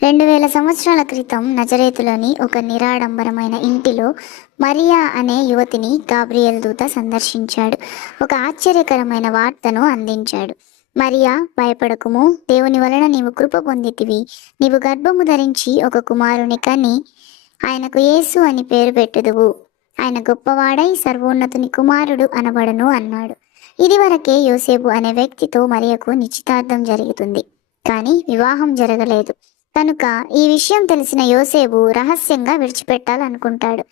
2000 సంవత్సరాల క్రితం నజరేతులోని ఒక నిరాడంబరమైన ఇంటిలో మరియా అనే యువతిని గాబ్రియేల్ దూత సందర్శించాడు. ఒక ఆశ్చర్యకరమైన వార్తను అందించాడు. మరియా, భయపడకుము, దేవుని వలన నీవు కృప పొందితివి. నీవు గర్భము ధరించి ఒక కుమారుని కని ఆయనకు యేసు అని పేరు పెట్టుదువు. ఆయన గొప్పవాడై సర్వోన్నతుని కుమారుడు అనబడును అన్నాడు. ఇదివరకే యోసేపు అనే వ్యక్తితో మరియకు నిశ్చితార్థం జరుగుతుంది, కానీ వివాహం జరగలేదు. కనుక ఈ విషయం తెలిసిన యోసేపు రహస్యంగా విడిచిపెట్టాలనుకుంటాడు.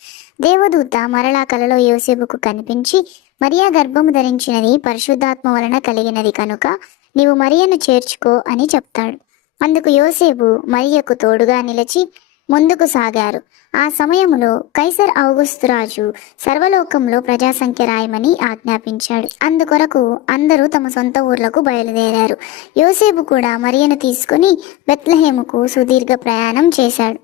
దేవదూత మరలా కలలో యోసేపుకు కనిపించి, మరియా గర్భము ధరించినది పరిశుద్ధాత్మ వలన కలిగినది కనుక నీవు మరియను చేర్చుకో అని చెప్తాడు. అందుకు యోసేపు మరియకు తోడుగా నిలిచి ముందుకు సాగారు. ఆ సమయంలో కైసర్ ఔగుస్తు రాజు సర్వలోకంలో ప్రజాసంఖ్య రాయమని ఆజ్ఞాపించాడు. అందుకొరకు అందరూ తమ సొంత ఊర్లకు బయలుదేరారు. యోసేపు కూడా మరియను తీసుకుని బెత్లెహేముకు సుదీర్ఘ ప్రయాణం చేశాడు.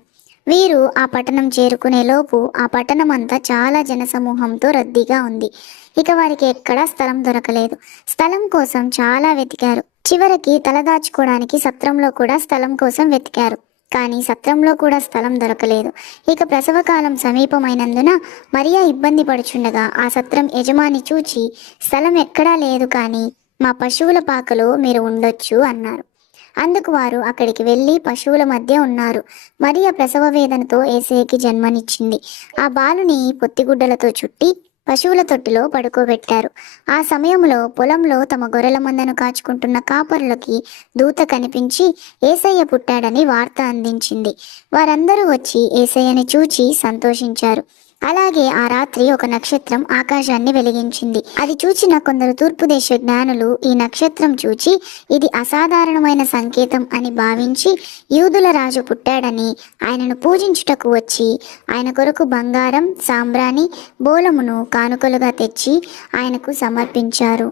వీరు ఆ పట్టణం చేరుకునే లోపు ఆ పట్టణం అంతా చాలా జనసమూహంతో రద్దీగా ఉంది. ఇక వారికి ఎక్కడా స్థలం దొరకలేదు. స్థలం కోసం చాలా వెతికారు. చివరికి తలదాచుకోవడానికి సత్రంలో కూడా స్థలం కోసం వెతికారు. కానీ సత్రంలో కూడా స్థలం దొరకలేదు. ఇక ప్రసవకాలం సమీపమైనందున మరియా ఇబ్బంది పడుచుండగా ఆ సత్రం యజమాని చూచి, స్థలం ఎక్కడా లేదు, కానీ మా పశువుల పాకలో మీరు ఉండొచ్చు అన్నారు. అందుకు వారు అక్కడికి వెళ్ళి పశువుల మధ్య ఉన్నారు. మరియా ప్రసవ వేదనతో యేసయ్యకి జన్మనిచ్చింది. ఆ బాలుని పొత్తిగుడ్డలతో చుట్టి పశువుల తొట్టిలో పడుకోబెట్టారు. ఆ సమయంలో పొలంలో తమ గొర్రెల మందను కాచుకుంటున్న కాపరులకి దూత కనిపించి యేసయ్య పుట్టాడని వార్త అందించింది. వారందరూ వచ్చి యేసయ్యని చూచి సంతోషించారు. అలాగే ఆ రాత్రి ఒక నక్షత్రం ఆకాశాన్ని వెలిగించింది. అది చూచిన కొందరు తూర్పు దేశ జ్ఞానులు ఈ నక్షత్రం చూచి ఇది అసాధారణమైన సంకేతం అని భావించి యూదుల రాజు పుట్టాడని ఆయనను పూజించుటకు వచ్చి ఆయన కొరకు బంగారం, సాంబ్రాణి, బోలమును కానుకలుగా తెచ్చి ఆయనకు సమర్పించారు.